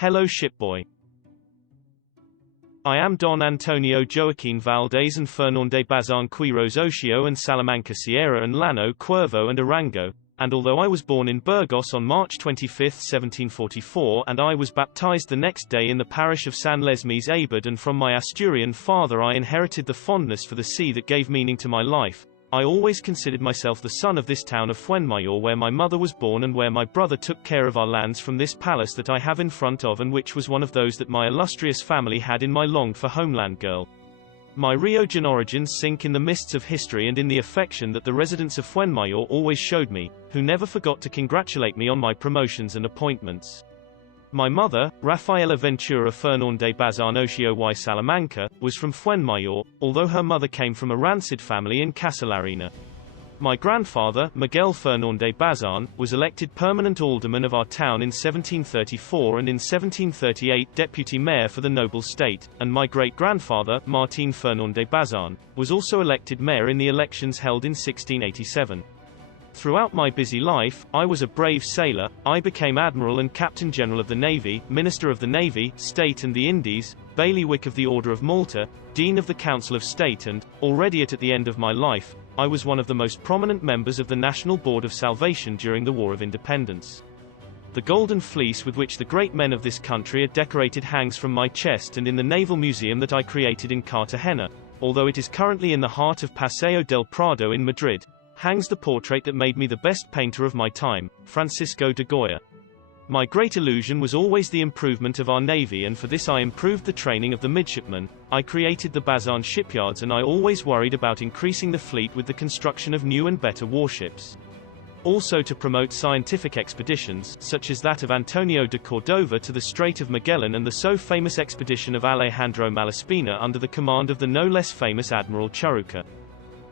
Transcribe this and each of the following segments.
Hello shipboy. I am Don Antonio Joaquin Valdés and Fernando Bazan Quiros Ocio and Salamanca Sierra and Llano Cuervo and Arango, and although I was born in Burgos on March 25, 1744 and I was baptized the next day in the parish of San Lesmes Abad, and from my Asturian father I inherited the fondness for the sea that gave meaning to my life, I always considered myself the son of this town of Fuenmayor where my mother was born and where my brother took care of our lands from this palace that I have in front of, and which was one of those that my illustrious family had in my longed-for homeland girl. My Riojan origins sink in the mists of history and in the affection that the residents of Fuenmayor always showed me, who never forgot to congratulate me on my promotions and appointments. My mother, Rafaela Ventura Fernando Bazan Ocio y Salamanca, was from Fuenmayor, although her mother came from a Rancid family in Casalarina. My grandfather, Miguel Fernando Bazan, was elected permanent alderman of our town in 1734 and in 1738 deputy mayor for the noble state, and my great-grandfather, Martín Fernando Bazan, was also elected mayor in the elections held in 1687. Throughout my busy life, I was a brave sailor. I became Admiral and Captain General of the Navy, Minister of the Navy, State and the Indies, Bailiwick of the Order of Malta, Dean of the Council of State, and, already at the end of my life, I was one of the most prominent members of the National Board of Salvation during the War of Independence. The golden fleece with which the great men of this country are decorated hangs from my chest and in the Naval Museum that I created in Cartagena, although it is currently in the heart of Paseo del Prado in Madrid, hangs the portrait that made me the best painter of my time, Francisco de Goya. My great illusion was always the improvement of our navy, and for this I improved the training of the midshipmen, I created the Bazan shipyards, and I always worried about increasing the fleet with the construction of new and better warships. Also to promote scientific expeditions, such as that of Antonio de Cordova to the Strait of Magellan and the so famous expedition of Alejandro Malaspina under the command of the no less famous Admiral Churruca.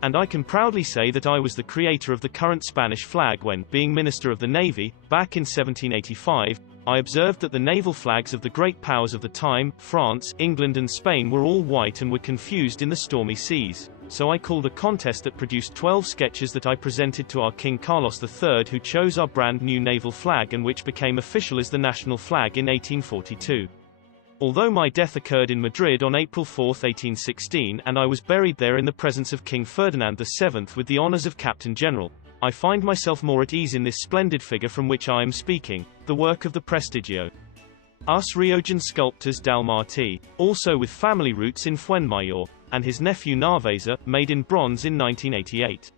And I can proudly say that I was the creator of the current Spanish flag when, being Minister of the Navy, back in 1785, I observed that the naval flags of the great powers of the time, France, England and Spain, were all white and were confused in the stormy seas. So I called a contest that produced 12 sketches that I presented to our King Carlos III, who chose our brand new naval flag and which became official as the national flag in 1842. Although my death occurred in Madrid on April 4, 1816, and I was buried there in the presence of King Ferdinand VII with the honors of Captain General, I find myself more at ease in this splendid figure from which I am speaking, the work of the Prestigio. Us Riojan sculptors Del Marti, also with family roots in Fuenmayor, and his nephew Narvaeza, made in bronze in 1988.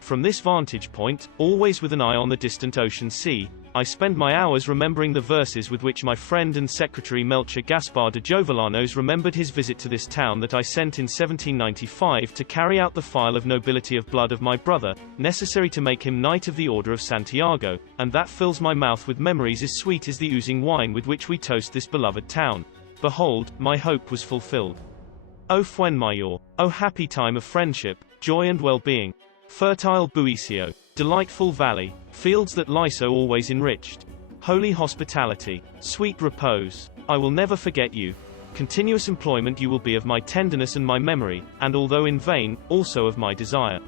From this vantage point, always with an eye on the distant ocean sea, I spend my hours remembering the verses with which my friend and secretary Melchor Gaspar de Jovellanos remembered his visit to this town that I sent in 1795 to carry out the file of nobility of blood of my brother, necessary to make him Knight of the Order of Santiago, and that fills my mouth with memories as sweet as the oozing wine with which we toast this beloved town. Behold, my hope was fulfilled. O Fuenmayor, O happy time of friendship, joy and well-being. Fertile Buicio, delightful valley, fields that lie so always enriched. Holy hospitality, sweet repose, I will never forget you. Continuous employment you will be of my tenderness and my memory, and although in vain, also of my desire.